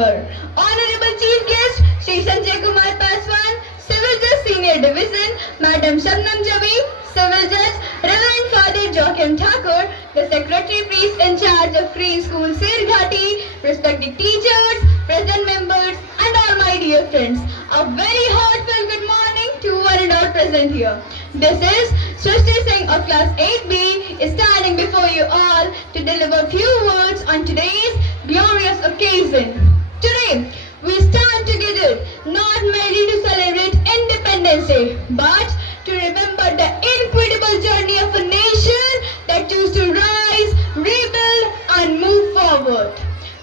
our Honorable Chief Guest, Shri Sanjay Kumar Paswan, Civil Judge Senior Division, Madam Shabnam Jabi, Civil Judge, Reverend Father Joachim Thakur, the Secretary Priest in charge of Crane School Sirghati, respected teachers, present members, and all my dear friends. A very heartfelt good morning to one and all present here. This is Srishti Singh of Class 8B is standing before you all to deliver few words on today's glorious occasion. Today, we stand together not merely to celebrate Independence Day, but to remember the incredible journey of a nation that chose to rise, rebuild, and move forward.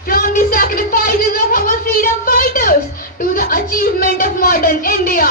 From the sacrifices of our freedom fighters to the achievement of modern India,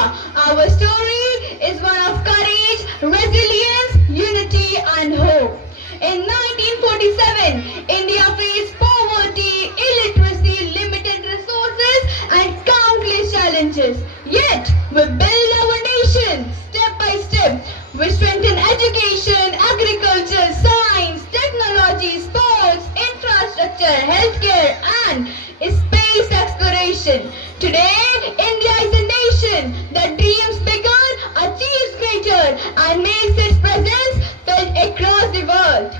our story is one of courage, resilience, unity, and hope. In 1947, India faced poverty, illiteracy, limited resources, and countless challenges. Yet, we built our nation step by step. We strengthened education, agriculture, science, technology, sports, infrastructure, healthcare, and space exploration. Today, India is a nation that dreams bigger, achieves greater, and makes its presence felt across the world.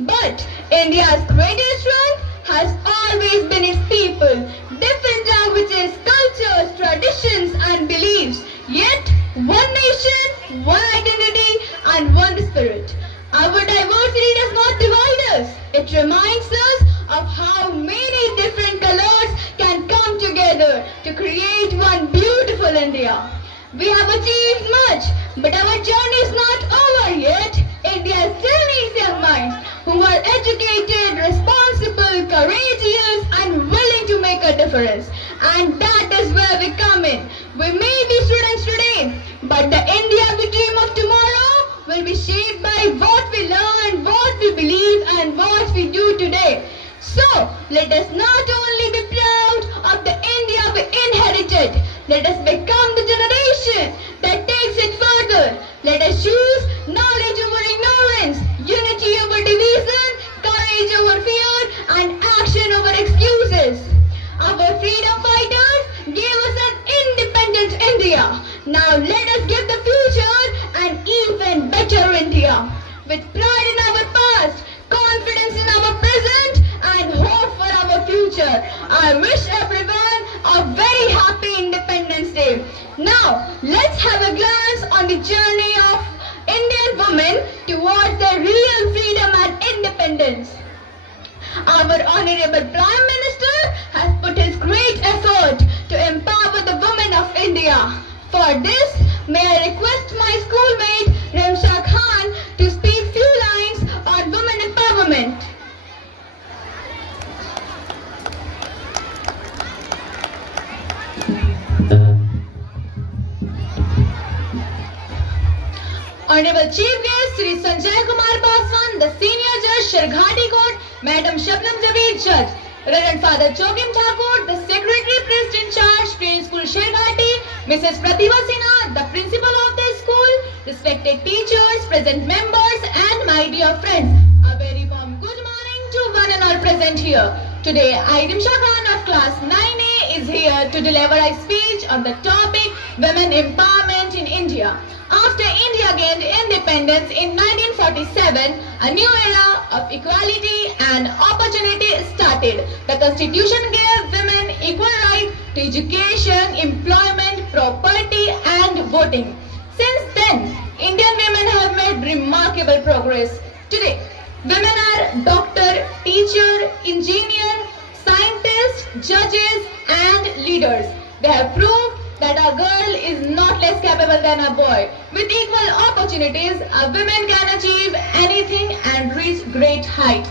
But India's greatest strength has always been its people, different languages, cultures, traditions, and beliefs. Yet, one nation, one identity, and one spirit. Our diversity does not divide us. It reminds us of how many different colors can come together to create one beautiful India. We have achieved much, but our journey is not over yet. India still needs young minds who are educated, responsible, courageous, and willing to make a difference. And that is where we come in. We may be students today, but the India we dream of tomorrow will be shaped by what we learn, what we believe, and what we do today. So, let us not only be proud of the India we inherited, let us become the generation that takes it further. Let us choose knowledge over ignorance, unity over division, courage over fear, and action over excuses. Our freedom fighters gave us an independent India. Now let us give the future an even better India. With pride in our past, confidence in our present, and hope for our future. I wish everyone a very happy Independence Day. Now, let's have a glance on the journey of Indian women towards their real freedom and independence. Our Honorable Prime Minister has put his great effort to empower the women of India. For this, may I request my schoolmate Ramsha Khan to speak few lines on women empowerment. Honorable Chief Guest Sri Sanjay Kumar Paswan, the Senior Judge Sirghati Court, Madam Shabnam Jabi, Judge, Reverend Father Joachim Thakur, the Secretary Priest in charge, Crane School Sirghati, Mrs. Pratibha Sinha, the Principal of the school, respected teachers, present members, and my dear friends. A very warm good morning to one and all present here. Today, I, Rimsha Khan of Class 9A is here to deliver a speech on the topic Women Empowerment in India. After India gained independence in 1947, a new era of equality and opportunity started. The Constitution gave women equal right to education, employment, property, and voting. Since then, Indian women have made remarkable progress. Today, women are doctor, teacher, engineer, scientist, judges, and leaders. They have proved that a girl is not less capable than a boy. With equal opportunities, a woman can achieve anything and reach great height.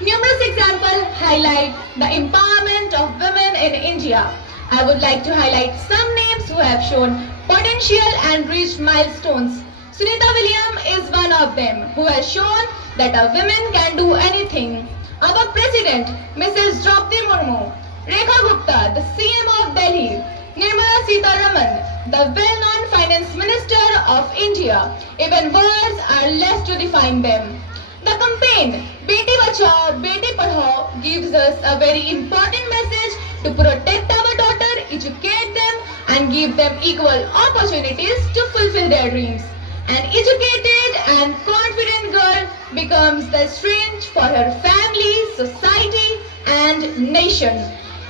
Numerous examples highlight the empowerment of women in India. I would like to highlight some names who have shown potential and reached milestones. Sunita Williams is one of them who has shown that a woman can do anything. Our President, Mrs. Draupadi Murmu, Rekha Gupta, the CM of Delhi, Nirmala Sitharaman, the well-known Finance Minister of India. Even words are less to define them. The campaign Beti Bachao, Beti Padhao gives us a very important message to protect give them equal opportunities to fulfill their dreams. An educated and confident girl becomes the strength for her family, society, and nation.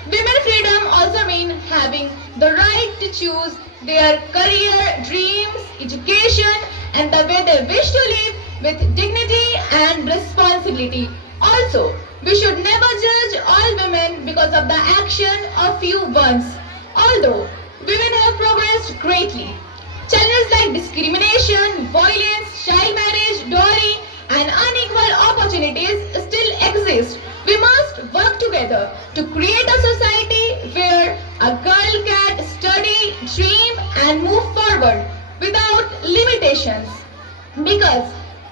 Women freedom also means having the right to choose their career, dreams, education, and the way they wish to live with dignity and responsibility. Also, we should never judge all women because of the action of few ones. Although women have progressed greatly, challenges like discrimination, violence, child marriage, dowry, and unequal opportunities still exist. We must work together to create a society where a girl can study, dream, and move forward without limitations. Because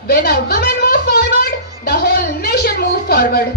when a woman moves forward, the whole nation moves forward.